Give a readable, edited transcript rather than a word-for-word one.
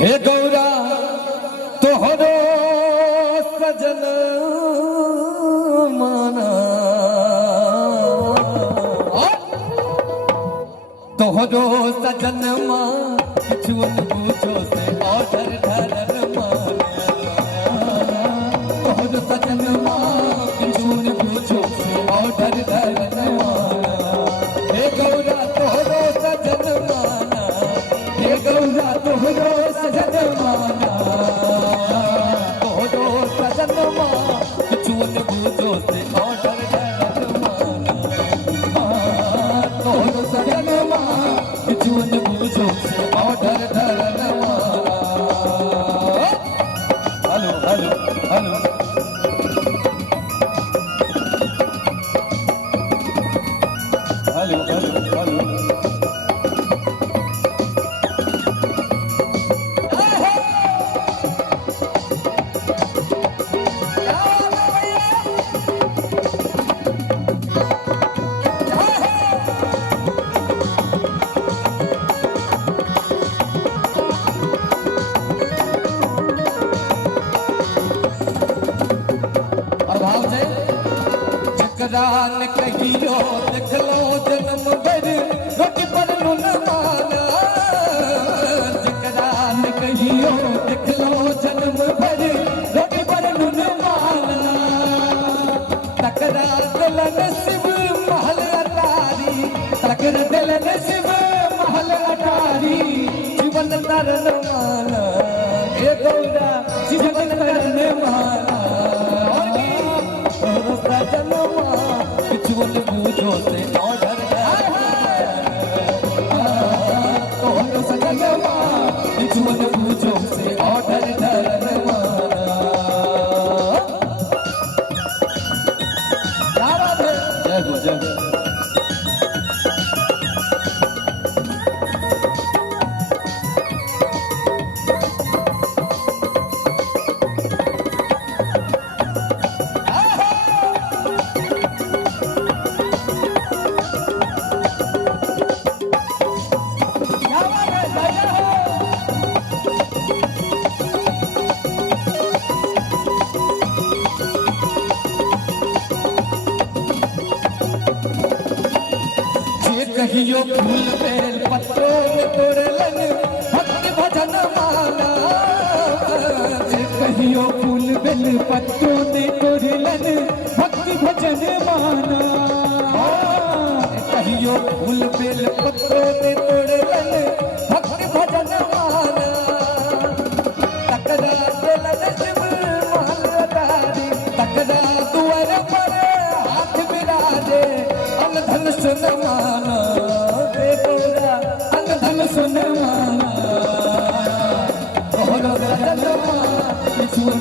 हे गौरा तोहरो सजन माना तोहरो सजन मां छुन पूछो से ऑर्डर धरन माना तोहरो सजन मां छुन पूछो से ऑर्डर धरन माना हे गौरा तोहरो सजन माना हे गौरा तोहरो सजन माना तोहरो सजन मां छुन पूछो से ऑर्डर धरन माना तोहरो सजन मां छुन पूछो से ऑर्डर धरन माना hello hello hello hello hello hello जकरान कहियो देखलो जन्म भर रोटी पर नुन माना जकरान कहियो देखलो जन्म भर रोटी पर नुन माना तकरा दिल नसीब महल अटारी तकरा दिल नसीब महल अटारी जीवन तरन माना हे गौरा जीवन तरन माना सजन छुन पूछो से ऑर्डर तोहरो सजन छुन पूछो से ऑर्डर धरन माना क्या बात है जय हो जय कहियो फूल बेल पत्रों में तोड़लन भक्ति भजन माना कहियो फूल बेल पत्रों में तोड़लन भक्ति भजन माना कहियो फूल बेल पत्रों में तोड़लन भक्ति भजन माना तकरा दिलन शिव महल अटारी तकरा दुआर पर हाथ बिराजे अन धन सुन माना सुन माना तोहरो सजन मां छुन